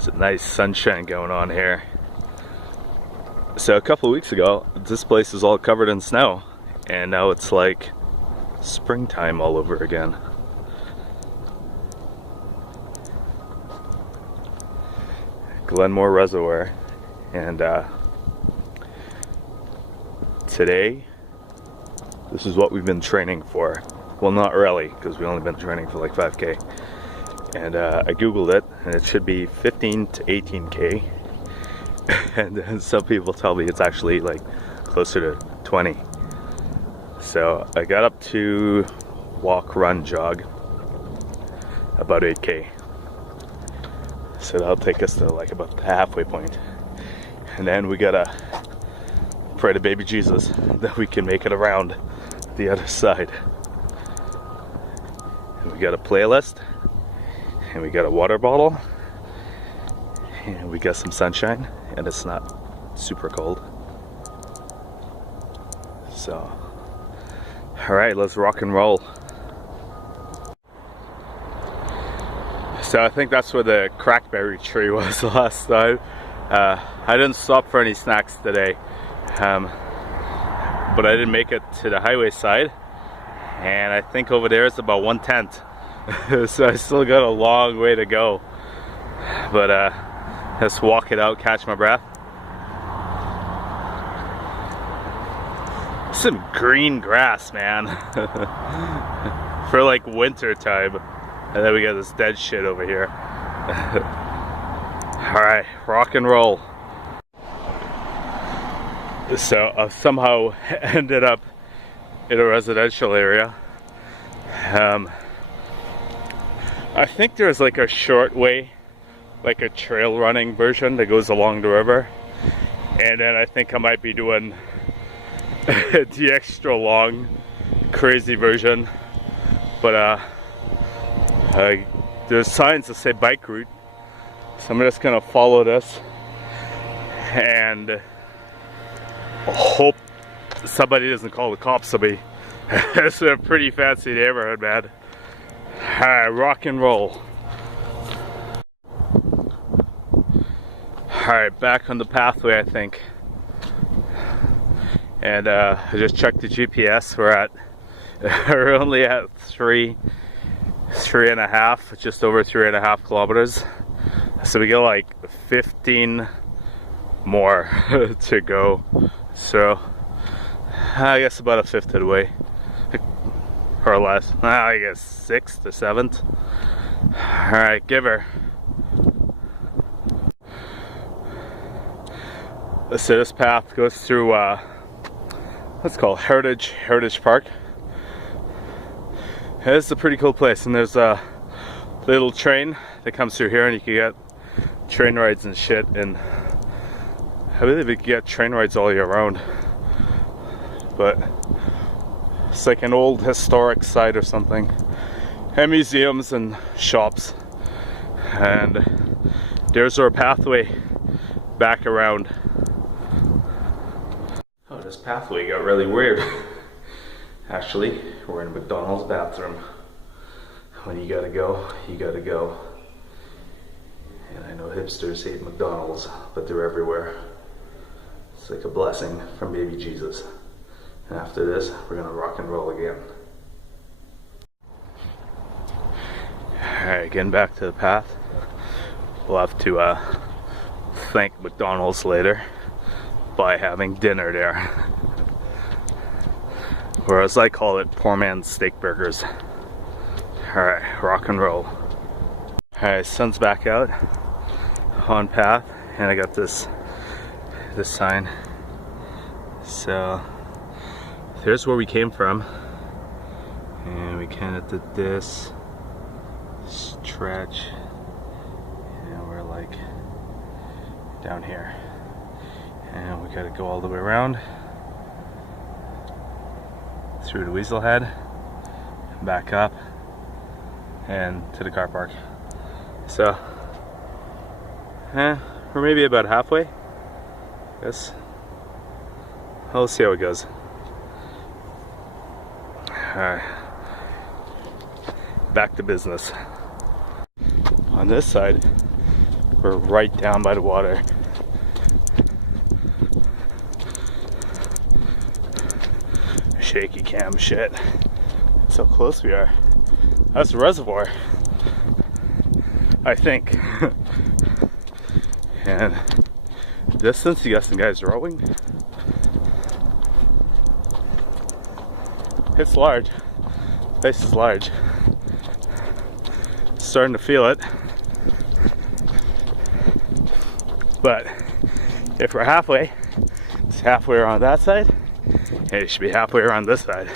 It's a nice sunshine going on here. So a couple of weeks ago, this place was all covered in snow, and now it's like springtime all over again. Glenmore Reservoir, and today this is what we've been training for. Well, not really, because we've only been training for like 5K. And I googled it, and it should be 15 to 18K. And then some people tell me it's actually like closer to 20. So I got up to walk, run, jog about 8K. So that'll take us to like about the halfway point. And then we gotta pray to baby Jesus that we can make it around the other side. And we got a playlist, and we got a water bottle, and we got some sunshine, and it's not super cold. So, alright, let's rock and roll. So I think that's where the crackberry tree was last time. I didn't stop for any snacks today, but I didn't make it to the highway side, and I think over there is about 1/10. So I still got a long way to go, but let's walk it out, catch my breath. Some green grass, man. For like winter time. And then we got this dead shit over here. Alright, rock and roll. So I somehow ended up in a residential area. I think there's like a short way, like a trail running version that goes along the river. And then I think I might be doing the extra long, crazy version. But there's signs that say bike route, so I'm just gonna follow this and hope somebody doesn't call the cops on me. It's a pretty fancy neighborhood, man. Alright, rock and roll. Alright, back on the pathway, I think. And I just checked the GPS. We're only at 3.5, just over 3.5 kilometers. So we got like 15 more to go. So I guess about a fifth of the way, or less. I guess 6th or 7th. All right, give her. So this path goes through what's called Heritage Park. It's a pretty cool place, and there's a little train that comes through here, and you can get train rides and shit, and I believe you can get train rides all year round. But it's like an old historic site or something, and museums and shops, and there's our pathway back around. Oh, this pathway got really weird. Actually, we're in a McDonald's bathroom. When you gotta go, you gotta go. And I know hipsters hate McDonald's, but they're everywhere. It's like a blessing from baby Jesus. And after this, we're gonna rock and roll again. Alright, getting back to the path. We'll have to thank McDonald's later by having dinner there. Or as I call it, poor man's steak burgers. Alright, rock and roll. Alright, sun's back out on path, and I got this sign. So there's where we came from, and we kind of did this stretch, and we're like down here, and we gotta go all the way around through the Weasel Head, back up, and to the car park. So, we're maybe about halfway. Guess we'll see how it goes. Alright, back to business. On this side, We're right down by the water. Shaky cam shit. That's how close we are. That's the reservoir, I think. And distance, you got some guys rowing. It's large. Place is large. Starting to feel it. But if we're halfway, it's halfway around that side. And it should be halfway around this side.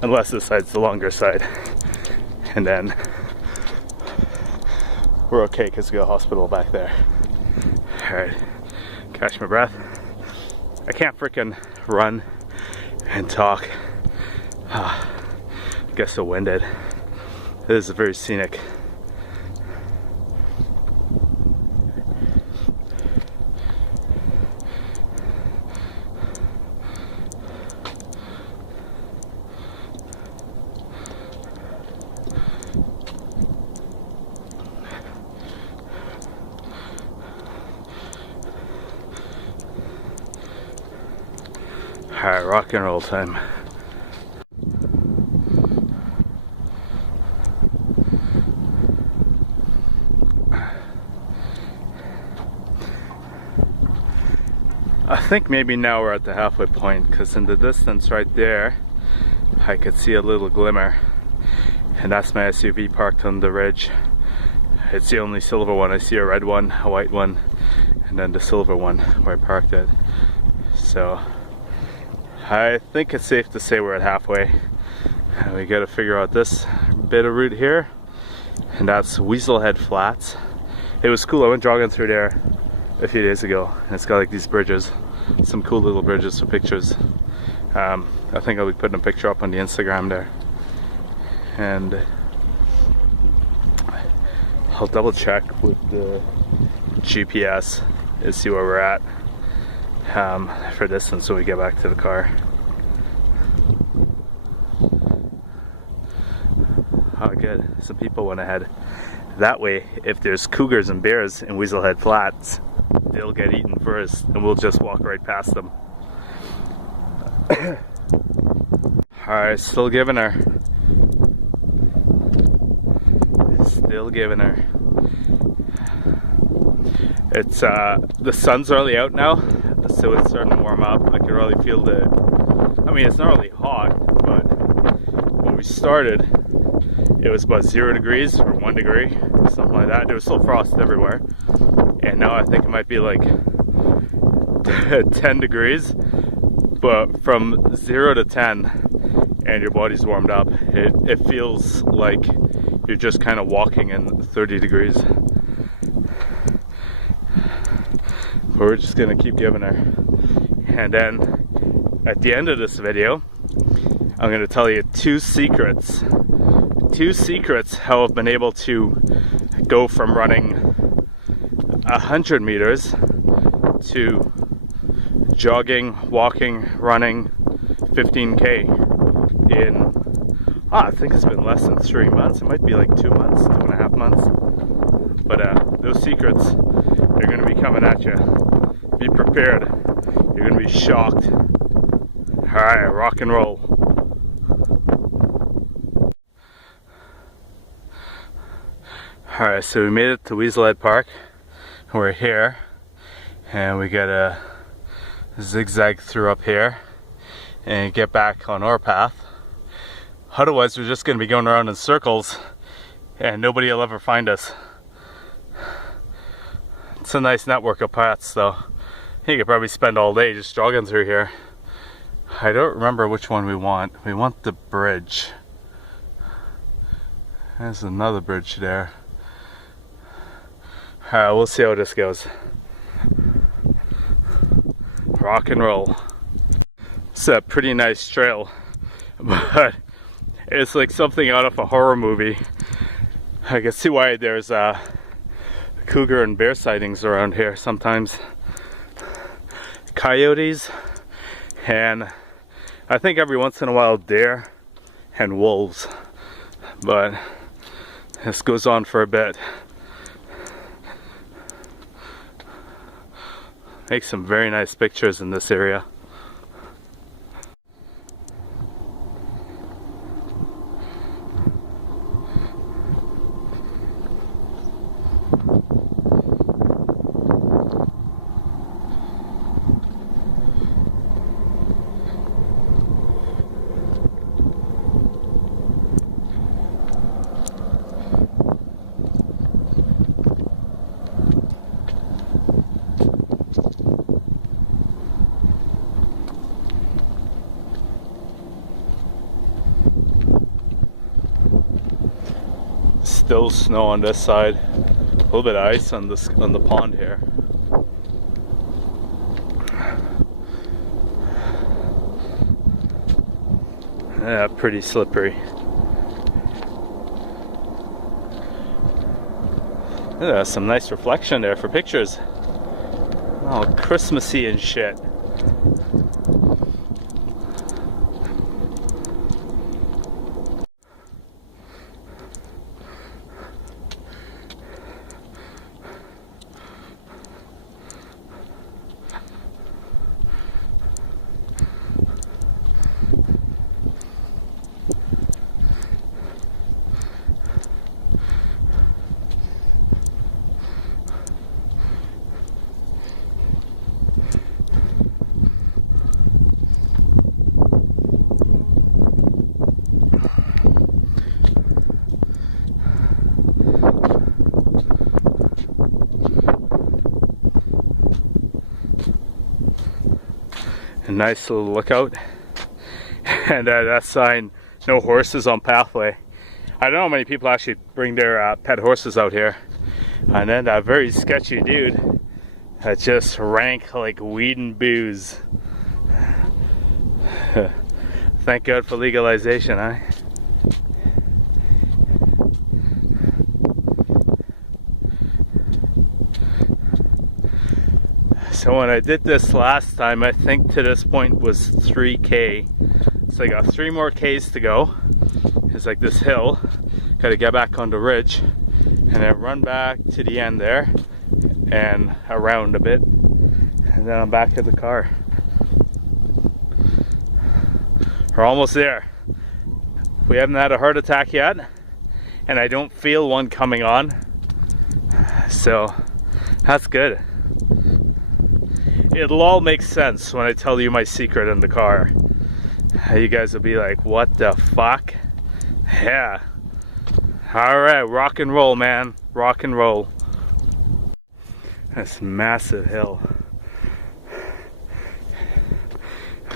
Unless this side's the longer side. And then we're okay because we got a hospital back there. Alright, catch my breath. I can't freaking run and talk. I guess so winded. This is very scenic. Alright, rock and roll time. I think maybe now we're at the halfway point, because in the distance right there I could see a little glimmer, and that's my SUV parked on the ridge. It's the only silver one. I see a red one, a white one, and then the silver one where I parked it. So I think it's safe to say we're at halfway. We gotta figure out this bit of route here, and that's Weaselhead Flats. It was cool. I went jogging through there a few days ago, and it's got like these bridges, some cool little bridges for pictures. I think I'll be putting a picture up on the Instagram there, and I'll double check with the GPS and see where we're at for distance when we get back to the car. Oh good, some people went ahead. That way, if there's cougars and bears in Weaselhead Flats, they'll get eaten first, and we'll just walk right past them. Alright, still giving her. Still giving her. It's, the sun's early out now, so it's starting to warm up. I can really feel the, I mean, it's not really hot, but when we started, it was about 0 degrees or 1 degree, something like that. There was still frost everywhere. And now I think it might be like 10 degrees, but from 0 to 10 and your body's warmed up, it feels like you're just kind of walking in 30 degrees. But we're just gonna keep giving her. And then at the end of this video, I'm gonna tell you two secrets how I've been able to go from running 100 meters to jogging, walking, running 15K in, I think it's been less than 3 months. It might be like 2 months, 2.5 months. But those secrets, they're gonna be coming at you. Be prepared. You're gonna be shocked. Alright, rock and roll. Alright, so we made it to Weaselhead Park. We're here, and we gotta zigzag through up here and get back on our path. Otherwise, we're just gonna be going around in circles, and nobody will ever find us. It's a nice network of paths, though. You could probably spend all day just jogging through here. I don't remember which one we want. We want the bridge. There's another bridge there. We'll see how this goes. Rock and roll. It's a pretty nice trail, but it's like something out of a horror movie. I can see why there's cougar and bear sightings around here sometimes. Coyotes, and I think every once in a while deer and wolves, but this goes on for a bit. Make some very nice pictures in this area. Still snow on this side, a little bit of ice on the pond here. Yeah, pretty slippery. Yeah, some nice reflection there for pictures. Oh, Christmassy and shit. A nice little lookout, and that sign, no horses on pathway. I don't know how many people actually bring their pet horses out here. And then that very sketcy dude that just rank like weed and booze. Thank God for legalization, huh? So when I did this last time, I think to this point was 3K. So I got 3 more Ks to go. It's like this hill. Gotta get back on the ridge and then run back to the end there and around a bit. And then I'm back at the car. We're almost there. We haven't had a heart attack yet, and I don't feel one coming on. So that's good. It'll all make sense when I tell you my secret in the car. You guys will be like, what the fuck? Yeah. Alright, rock and roll, man. Rock and roll. This massive hill.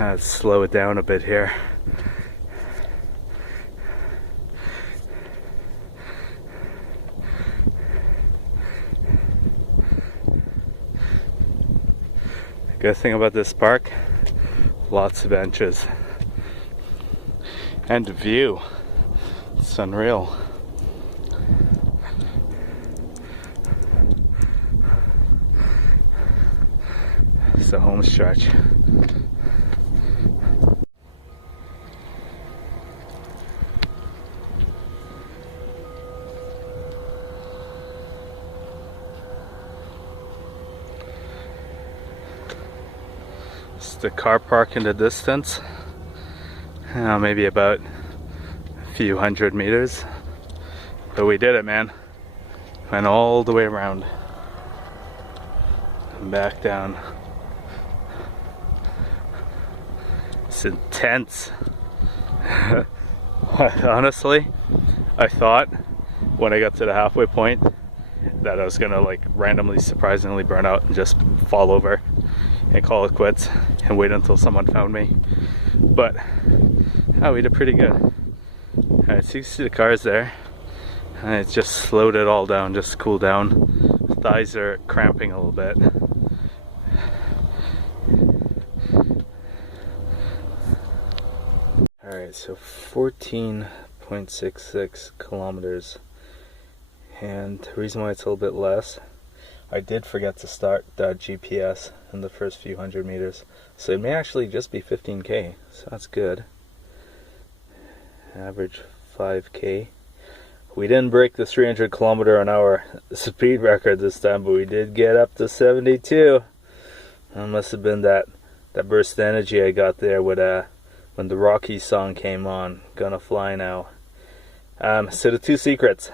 Let's slow it down a bit here. Good thing about this park, lots of benches and view. It's unreal. It's the home stretch. The car park in the distance, maybe about a few hundred meters, but we did it, man. Went all the way around and back down. It's intense. Honestly, I thought when I got to the halfway point that I was gonna like randomly, surprisingly burn out and just fall over and call it quits and wait until someone found me. But we did pretty good. Alright, so you see the cars there, and it just slowed it all down, just cool down. The thighs are cramping a little bit. Alright, so 14.66 kilometers, and the reason why it's a little bit less, I did forget to start the GPS in the first few hundred meters, so it may actually just be 15K, so that's good. Average 5K. We didn't break the 300 kilometer an hour speed record this time, but we did get up to 72. It must have been that burst of energy I got there with when the Rocky song came on. Gonna fly now. So the 2 secrets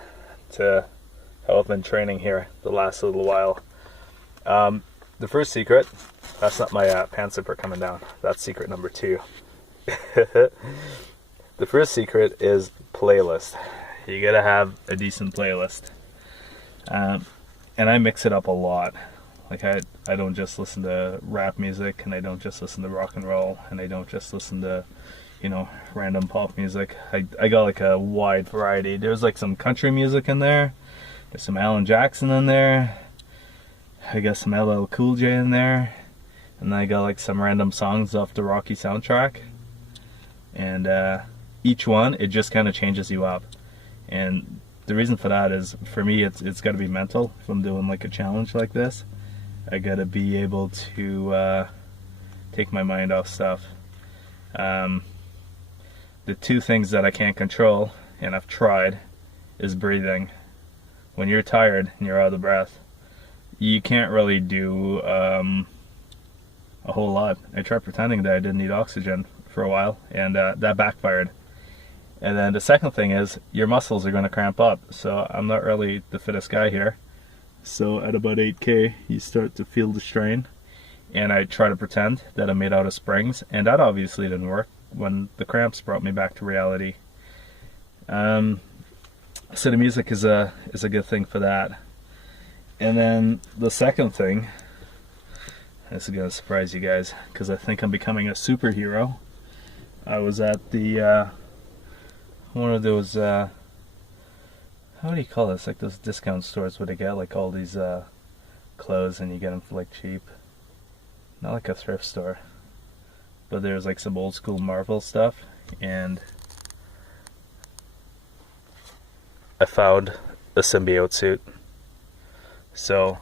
to how I've been training here the last little while. The first secret, that's not my pants zipper coming down. That's secret number 2. The first secret is playlist. You gotta have a decent playlist. And I mix it up a lot. Like I don't just listen to rap music, and I don't just listen to rock and roll, and I don't just listen to, you know, random pop music. I got like a wide variety. There's like some country music in there. There's some Alan Jackson in there. I got some LL Cool J in there. And I got like some random songs off the Rocky soundtrack. And each one, it just kind of changes you up. And the reason for that is, for me, it's got to be mental. If I'm doing like a challenge like this, I got to be able to take my mind off stuff. The 2 things that I can't control, and I've tried, is breathing. When you're tired and you're out of breath, you can't really do a whole lot. I tried pretending that I didn't need oxygen for a while, and that backfired. And then the second thing is, your muscles are going to cramp up. So I'm not really the fittest guy here. So at about 8K, you start to feel the strain. And I try to pretend that I'm made out of springs, and that obviously didn't work when the cramps brought me back to reality. So the music is a good thing for that. And then the second thing, this is going to surprise you guys, because I think I'm becoming a superhero. I was at the one of those how do you call this, like those discount stores where they get like all these clothes and you get them for like cheap. Not like a thrift store, but there's like some old school Marvel stuff, and I found a symbiote suit. So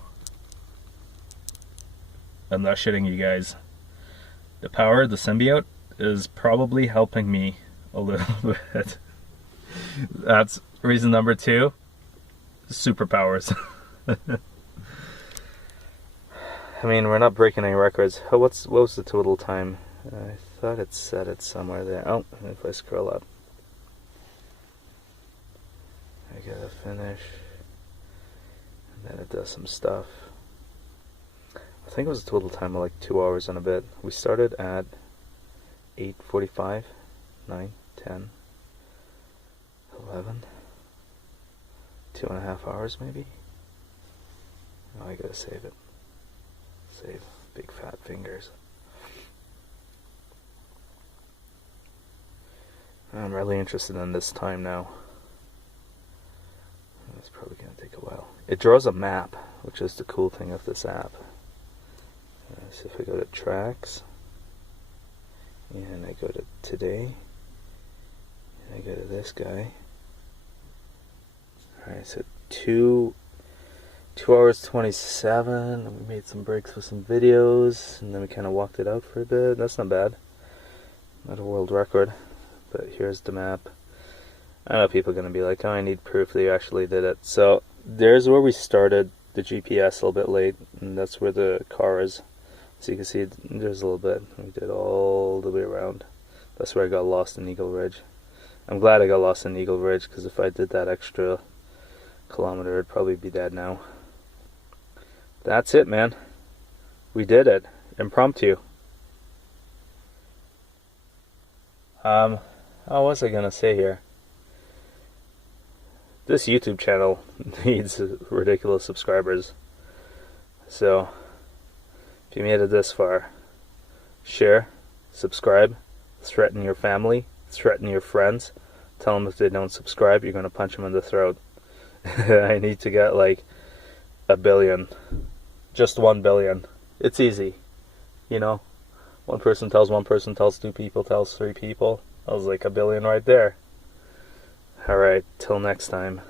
I'm not shitting you guys. The power of the symbiote is probably helping me a little bit. That's reason number 2. Superpowers. I mean, we're not breaking any records. What was the total time? I thought it said it somewhere there. Oh, if I scroll up. I gotta finish. And then it does some stuff. I think it was a total time of like 2 hours and a bit. We started at 8:45, 9, 10, 11, 2.5 hours maybe. Oh, I gotta save it. Save big fat fingers. I'm really interested in this time now. It's probably gonna take a while. It draws a map, which is the cool thing of this app. So if I go to tracks, and I go to today, and I go to this guy. Alright, so 2 hours 27, and we made some breaks with some videos, and then we kind of walked it out for a bit. That's not bad. Not a world record, but here's the map. I know people are going to be like, oh, I need proof that you actually did it. So there's where we started the GPS a little bit late, and that's where the car is. So you can see there's a little bit. We did all the way around. That's where I got lost in Eagle Ridge. I'm glad I got lost in Eagle Ridge, because if I did that extra kilometer, I'd probably be dead now. That's it, man. We did it. Impromptu. What was I gonna say here? This YouTube channel needs ridiculous subscribers. So, if you made it this far, share, subscribe, threaten your family, threaten your friends, tell them if they don't subscribe, you're gonna punch them in the throat. I need to get like 1 billion. Just 1 billion. It's easy. You know? One person tells 2 people, tells 3 people. I was like 1 billion right there. Alright, till next time.